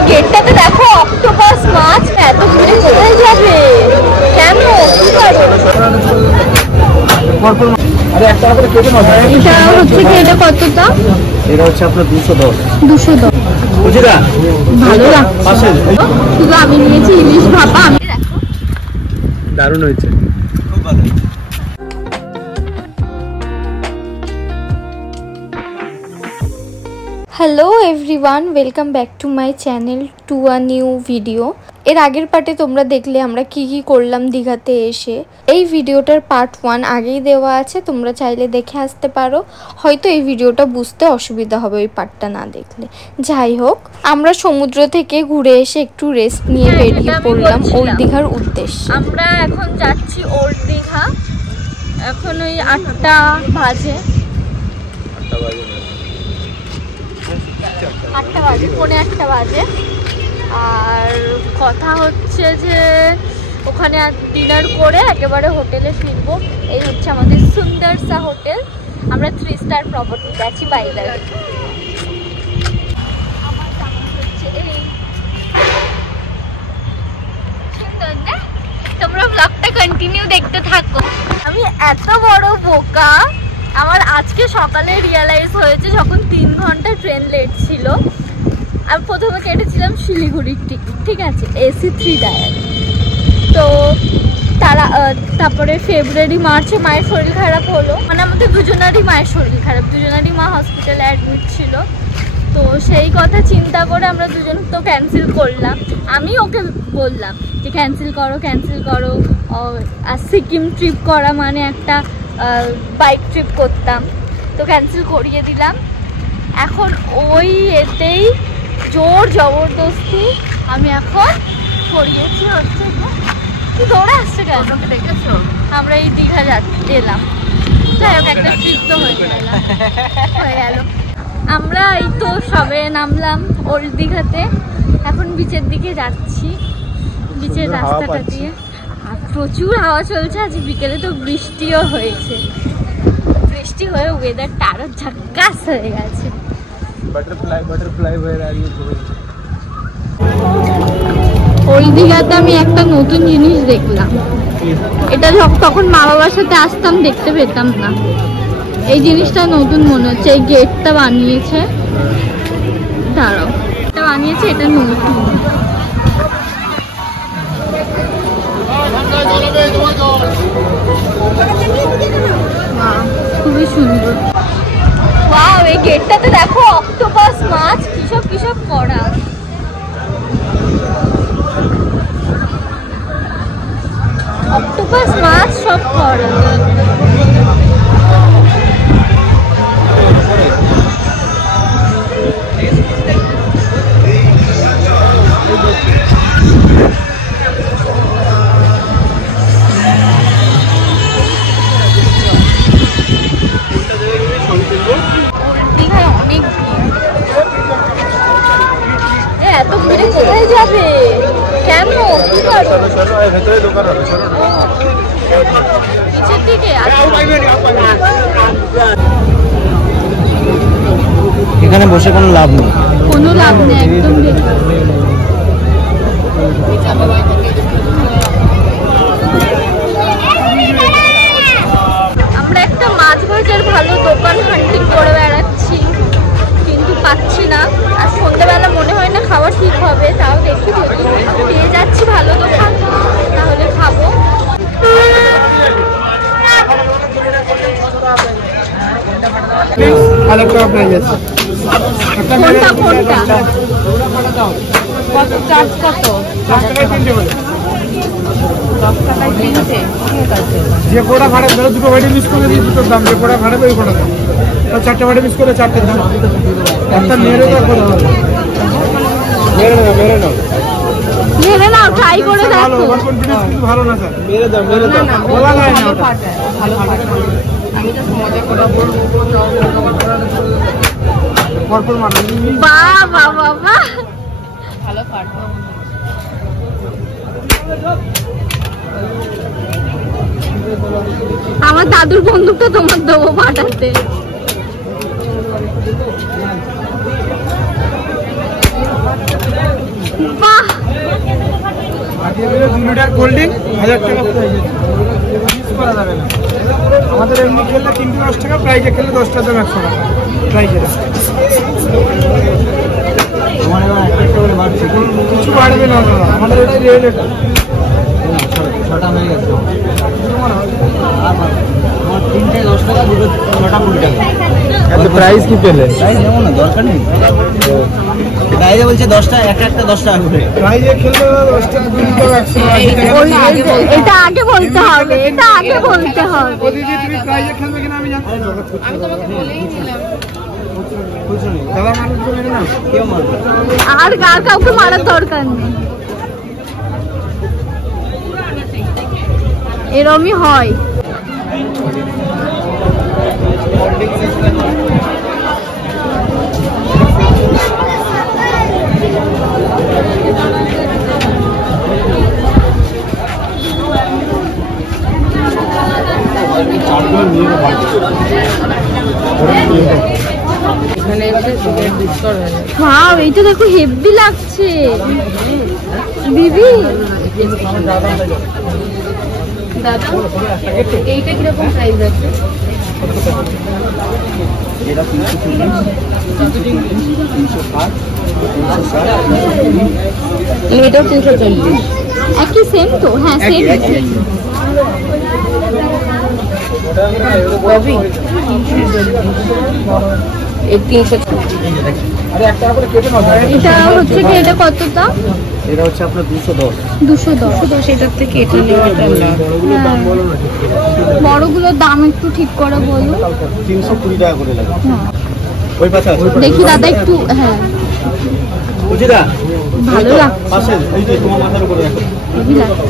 এই গেটটাতে দেখো অক্টোপাস মাছ। এত দূরে কোথায় যাবে? কেন? আরে একটা করে কেটে নাও। এটা হচ্ছে কি, এটা কতটা? এটা হচ্ছে আপনার 210। 210 বুঝিরা ভালো লাগছে। শুধু আমি নিয়েছি ইলিশ ভাপা। আমি দেখো দারুণ হয়েছে, খুব ভালো। Hello everyone, welcome back to my channel to a new video. এর আগের পার্টে তোমরা দেখলে আমরা কি কি করলাম দীঘাতে এসে। এই ভিডিওটার পার্ট 1 আগেই দেওয়া আছে, তোমরা চাইলে দেখে আসতে পারো। হয়তো এই ভিডিওটা বুঝতে অসুবিধা হবে ওই পার্টটা না দেখলে। যাই হোক, আমরা সমুদ্র থেকে ঘুরে এসে একটু রেস্ট নিয়ে বেরিয়ে পড়লাম ওল্ড দীঘার উদ্দেশ্যে। আমরা এখন যাচ্ছি ওল্ড দীঘা। এখন ওই 8টা বাজে, 8টা বাজে, পৌনে 8টা বাজে। আর কথা হচ্ছে যে ওখানে ডিনার করে একেবারে হোটেলে ফিরবো। এই হচ্ছে আমাদের সুন্দরসা হোটেল। আমরা 3 স্টার প্রপার্টিতে আছি বাইরে। সুন্দর না? তোমরা ব্লগটা কন্টিনিউ দেখতে থাকো। আমি এত বড় বোকা, আমার আজকে সকালে রিয়েলাইজ হয়েছে যখন 3 ঘন্টা ট্রেন লেট ছিল। আমি প্রথমে কেটেছিলাম শিলিগুড়ির টিকিট, ঠিক আছে, AC 3 টায়ার। তো তারপরে ফেব্রুয়ারি মার্চে মায়ের শরীর খারাপ হলো, মানে আমাদের দুজনারই মায়ের শরীর খারাপ, দুজনারই মা হসপিটালে অ্যাডমিট ছিল। তো সেই কথা চিন্তা করে আমরা দুজন তো ক্যান্সেল করলাম। আমি ওকে বললাম যে ক্যান্সেল করো। আর সিকিম ট্রিপ করা মানে একটা বাইক ট্রিপ করতাম, তো ক্যান্সেল করিয়ে দিলাম। এখন ওই এতেই জোর জবরদস্তি আমি এখন সরিয়েছি। হচ্ছে দৌড়ে আসছে কেন দেখেছো? আমরা এই দীঘা এলাম। যাই হোক, একটা ট্রিপ তো হয়ে গেল। আমরা এই তো সবে নামলাম ওল্ড দীঘাতে। এখন বিচের দিকে যাচ্ছি, বিচের রাস্তাটা দিয়ে। আর প্রচুর হাওয়া চলছে। আজ বিকেলে তো বৃষ্টিও হয়েছে। বৃষ্টি হয়ে ওয়েদারটা আরো ঝাক্কাস হয়ে গেছে। বাটারফ্লাই হয়ে দাঁড়িয়ে ঘুরেছে। ওল্ড দীঘাতে আমি একটা নতুন জিনিস দেখলাম। এটা তখন মা বাবার সাথে আসতাম দেখতে পেতাম না। এই জিনিসটা নতুন মনে হচ্ছে। এই গেটটা বানিয়েছে, দাঁড়াও, এটা বানিয়েছে, এটা নতুন। খুবই সুন্দর। ওয়াও, এই গেটটাতে দেখো অক্টোপাস মাছ কিসব করা। অক্টোপাস মাছ সব করা। এত ভিড়ে কোথায় যাবে? কেন? ভেতরে দোকান হবে, নিচের দিকে। এখানে বসে কোনো লাভ নেই, একদম। আমরা একটা মাছ ভাজার ভালো দোকান হান্টিং করে বেড়াচ্ছি, কিন্তু পাচ্ছি না। আর সন্ধ্যাবেলা মনে হয় না খাওয়া ঠিক হবে। তাও দেখি যদি পেয়ে যাচ্ছি ভালো দোকান তাহলে খাবো। কোনটা কত চার্জ? কত? 10 টাকায় 3টে বলে। 10 টাকায় 3টে, ঠিক আছে। যে কোটা ভাড়া ধরো, দুটো ভাড়ি মিস করে দিই, দুটোর দাম। যে কোটা ভাড়া ওই কোটা দাম। 4টে ভাড়ি মিস করে 4টের দাম। একটা মেরে দাও, করে দাও, মেরে নাও, ট্রাই করে দেখো। ভালো না স্যার, মেরে দাও। বলা যায় না, ভালো ফাটে। আমি তো মজা করে পরপর মারো। বাহ, ভালো ফাটে। আমার দাদুর বন্দুকটা তোমার দেবো ফাটাতে। খেলে 2 লিটার কোল্ড ড্রিঙ্ক 1000 টাকা প্রাইজে মিস করা যাবে না। আমাদের এমনি খেললে 310 টাকা, প্রাইজে খেললে 10টার দাম 100 টাকা প্রাইজে। কিছু বাড়বে না দাদা, আমাদের এটাই রেট। এটা ছটা হয়ে গেছে, আমার 3টে 10 টাকা, 2টো 6টা 20 টাকা। এত প্রাইস কি পেলে? প্রাইস যেমন না, দরকার নেই। প্রাইজে বলছে 10টা, একটা 10 টাকা করে। প্রাইজে খেললে 10 টাকা, 2 টাকা 100 টাকা। এটা আগে বলতে হবে, এটা আগে বলতে হবে। দিদি তুমি প্রাইজে খেলবে কিনা আমি জানি। আমি তোমাকে বলেই দিলাম। দাদা মানুষ তো মেরে না, কেউ মারবে আর কাউকে মারার দরকার নেই, এরমই হয়। হ্যাঁ এইটা দেখো হেভি লাগছে দিদি। দাদা এইটা কিরকম সাইজ আছে? এটাও 340, একই সেম তো? হ্যাঁ সেম। এটা হচ্ছে কি, এটা কত দাম? এটা হচ্ছে আপনার 210। 210 এটার থেকে এটা নেওয়াটা না। বড়গুলোর দাম একটু ঠিক করে বলো। 320 টাকা করে লাগে। ওই পাশে দেখি দাদা একটু। হ্যাঁ বুঝিদা ভালো লাগছে, পাশে এই যে তোমার মাথার উপরে রাখো। হেভি লাগছে।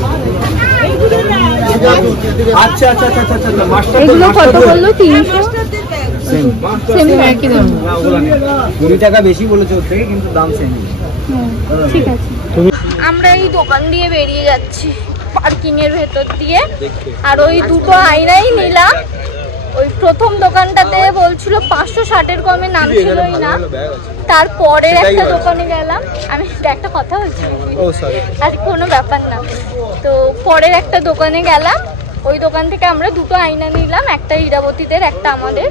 আচ্ছা আচ্ছা আচ্ছা আচ্ছা, মাস্টার এগুলো কত বললো? 300 সেম একই দাম। 20 টাকা বেশি বলেছে ওর থেকে, কিন্তু দাম সেম। ঠিক আছে, আমরা এই দোকান দিয়ে বেরিয়ে যাচ্ছি পার্কিং এর ভেতর দিয়ে। আর ওই দুটো আয়নাই নিলাম। ওই প্রথম দোকানটাতে বলছিল 560-এর কমে নামছিলই না। তারপরের একটা দোকানে গেলাম আমি, একটা কথা বলছি আর কোনো ব্যাপার না। তো পরের একটা দোকানে গেলাম, ওই দোকান থেকে আমরা দুটো আয়না নিলাম, একটা ইরাবতীদের একটা আমাদের।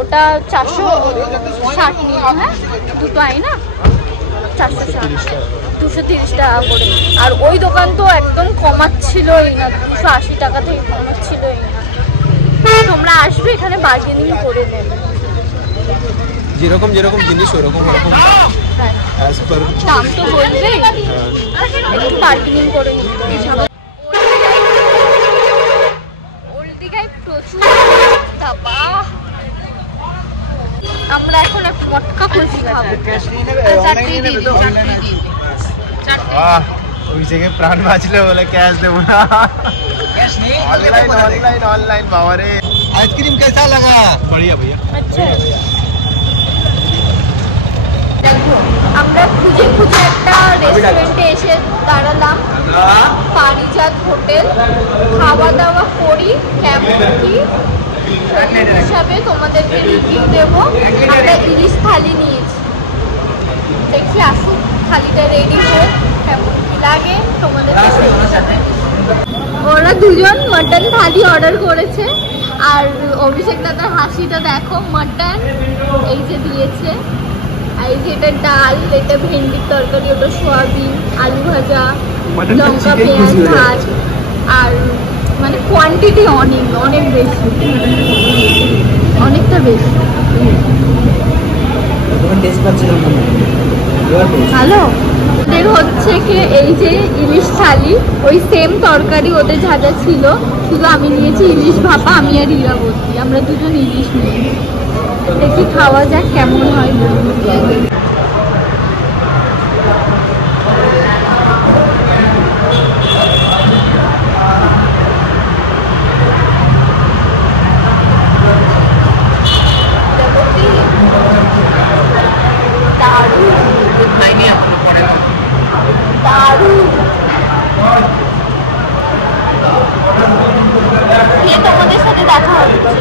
ওটা 460 নিলাম। হ্যাঁ দুটো আয়না 460, 230 টাকা করে। আর ওই দোকান তো একদম কমাচ্ছিলই না, 280 টাকা থেকে কমাচ্ছিলই না। তোমরা আসবে এখানে বার্গেনিং করে নেবে, যেরকম যেরকম জিনিস ওরকম ওরকম দাম তো বলবে, একটু বার্গেনিং করে নিতে। ওল্ড দীঘায় প্রচুর দাবা। আমরা এখন এক মটকা কুলফি খাবো। ওই জায়গায় প্রাণ বাঁচলে বলে ক্যাশ দেবো না। ऑनलाइन ऑनलाइन ऑनलाइन बाबा रे। आइसक्रीम कैसा लगा? बढ़िया भैया। अच्छा দেখো আমরা খুঁজে খুঁজে একটা রেস্টুরেন্টে এসে দাঁড়ালাম, পারিজাত হোটেল। খাওয়া দাওয়া করি, কেমন কি হিসাবে তোমাদেরকে রিভিউ দেবো। আমরা ইলিশ থালি নিয়েছি, দেখি আসুক থালিটা রেডি হোক, কেমন কি লাগে তোমাদের। ওরা দুজন মাটন থালি অর্ডার করেছে। আর অভিষেক দাদার হাসিটা দেখো, মাটন এই যে দিয়েছে, আর এই যে এটা ডাল, এটা ভেন্ডির তরকারি, ওটা সোয়াবিন, আলু ভাজা, লঙ্কা পেঁয়াজ ভাত। আর মানে কোয়ান্টিটি অনেক অনেক বেশি, অনেকটা বেশি। ভালো। ওদের হচ্ছে কি এই যে ইলিশ থালি, ওই সেম তরকারি ওদের যা যা ছিল, শুধু আমি নিয়েছি ইলিশ ভাপা, আমি আর ইরাবতী, আমরা দুজন ইলিশ নিয়েছি। দেখি খাওয়া যাক কেমন হয়। তোমাদের সাথে দেখা হচ্ছে।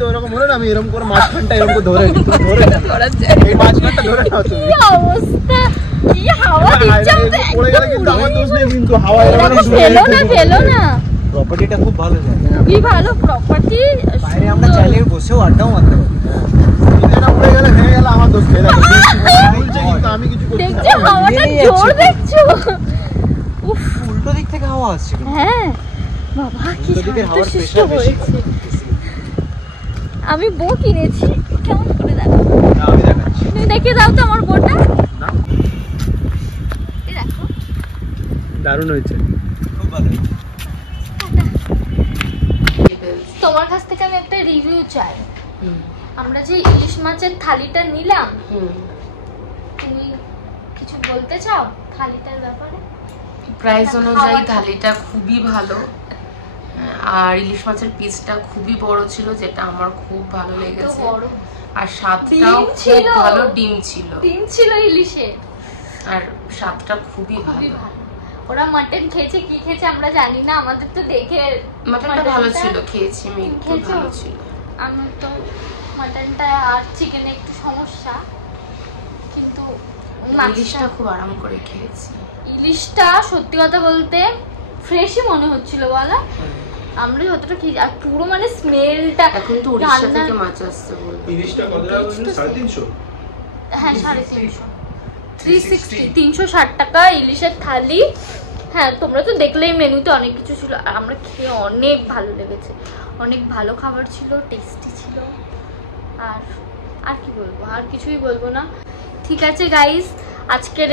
তো এরকম হলো না, আমি এরকম করে মাঝখানটা এরকম করে ধরে এই মাঝখানটা ধরে নাও তুমি। কি অবস্থা, কি হাওয়া দিচ্ছে আমাদের, পড়ে গেলে কিন্তু আমার দোষ নেই, কিন্তু হাওয়া ফেলো না। প্রপার্টিটা খুব ভালো জায়গা, খুবই ভালো প্রপার্টি। বাইরে আমরা চাইলে বসেও আড্ডাও মারতে পারি। এটা পড়ে গেলে ভেঙে গেলে আমার দোষ নেই, বলছে কিন্তু আমি কিছু করতে দেখছো হাওয়াটা জোর দেখছো? উফ, উল্টো দিক থেকে হাওয়া আসছে কিন্তু। হ্যাঁ বাবা কি উল্টো দিকের হাওয়ার শান্তশিষ্ট প্রেশার বেশি। হয়েছে। আমি বউ কিনেছি, কেমন করে দেখো, না, আমি দেখাচ্ছি। তুমি দেখে দাও তো আমার বউটা। না, এই দেখো দারুণ হয়েছে। খুব ভালো। তোমার কাছ থেকে আমি একটা রিভিউ চাই। আমরা যে ইলিশ মাছের থালিটা নিলাম, তুমি কিছু বলতে চাও থালিটার ব্যাপারে? প্রাইস অনুযায়ী থালিটা খুবই ভালো, আর ইলিশ মাছের পিসটা খুবই বড় ছিল, যেটা আমার খুব ভালো লেগেছে। আর স্বাদটাও ডিম খুব ছিল। ভালো, ডিম ছিল, ডিম ছিল ইলিশে, আর স্বাদটা খুবই খুবই ভালো। ভালো। ওরা মাটন খেয়েছে কি খেয়েছে আমরা জানি না, আমাদের তো দেখে মাটনটা ভালো ছিল, খেয়েছি আমি, একটু খেয়েছো? ভালো ছিল। আমার তো মাটনটা আর চিকেনে একটু সমস্যা, কিন্তু ইলিশটা খুব আরাম করে খেয়েছি। ইলিশটা সত্যি কথা বলতে ফ্রেশই মনে হচ্ছিল বলা। আমরা যতটা খেয়েছি, আর পুরো মানে স্মেলটা। এখন তো উড়িষ্যা থেকে মাছ আসছে বলবো। ইলিশটা কত টাকা বলছেন? 350? হ্যাঁ 350, 360, 360 টাকা ইলিশের থালি। হ্যাঁ তোমরা তো দেখলেই মেনুতে অনেক কিছু ছিল, আর আমরা খেয়ে অনেক ভালো লেগেছে, অনেক ভালো খাবার ছিল, টেস্টি ছিল। আর আর কি বলবো, আর কিছুই বলবো না। ঠিক আছে গাইস, আজকের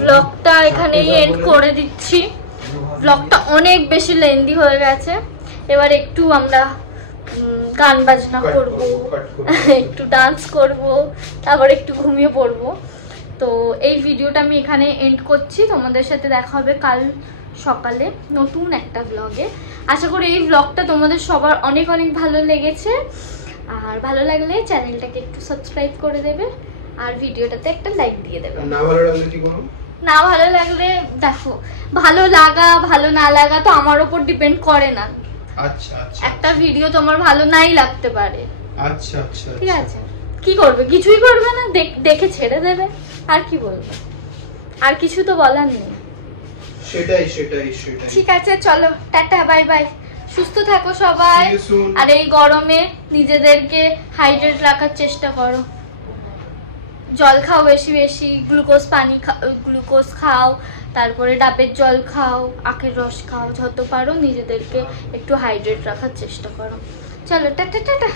ব্লগটা এখানেই এন্ড করে দিচ্ছি। ব্লগটা অনেক বেশি লেন্দি হয়ে গেছে, এবার একটু আমরা গান বাজনা করব, একটু ডান্স করব, তারপর একটু ঘুমিয়ে পড়বো। তো এই ভিডিওটা আমি এখানে এন্ড করছি, তোমাদের সাথে দেখা হবে কাল সকালে নতুন একটা ব্লগে। আশা করি এই ব্লগটা তোমাদের সবার অনেক অনেক ভালো লেগেছে, আর ভালো লাগলে চ্যানেলটাকে একটু সাবস্ক্রাইব করে দেবে, আর ভিডিওটাতে একটা লাইক দিয়ে দেবে। না ভালো লাগলে কি করব? না ভালো লাগলে দেখো, ভালো লাগা ভালো না লাগা তো আমার উপর ডিপেন্ড করে না। আচ্ছা আচ্ছা, একটা ভিডিও তোমার ভালো নাই লাগতে পারে, আচ্ছা আচ্ছা, ঠিক আছে, কি করবে, কিছুই করবে না, দেখে ছেড়ে দেবে। আর কি বলবো, আর কিছু তো বলার নেই। সেটাই সেটাই সেটাই। ঠিক আছে চলো, টাটা, বাই বাই, সুস্থ থাকো সবাই। See you soon. আর এই গরমে নিজেদেরকে হাইড্রেট রাখার চেষ্টা করো, জল খাও বেশি বেশি, গ্লুকোজ পানি গ্লুকোজ খাও, তারপরে ডাবের জল খাও, আখের রস খাও, যত পারো নিজেদেরকে একটু হাইড্রেট রাখার চেষ্টা করো। চলো টাটা টাটা।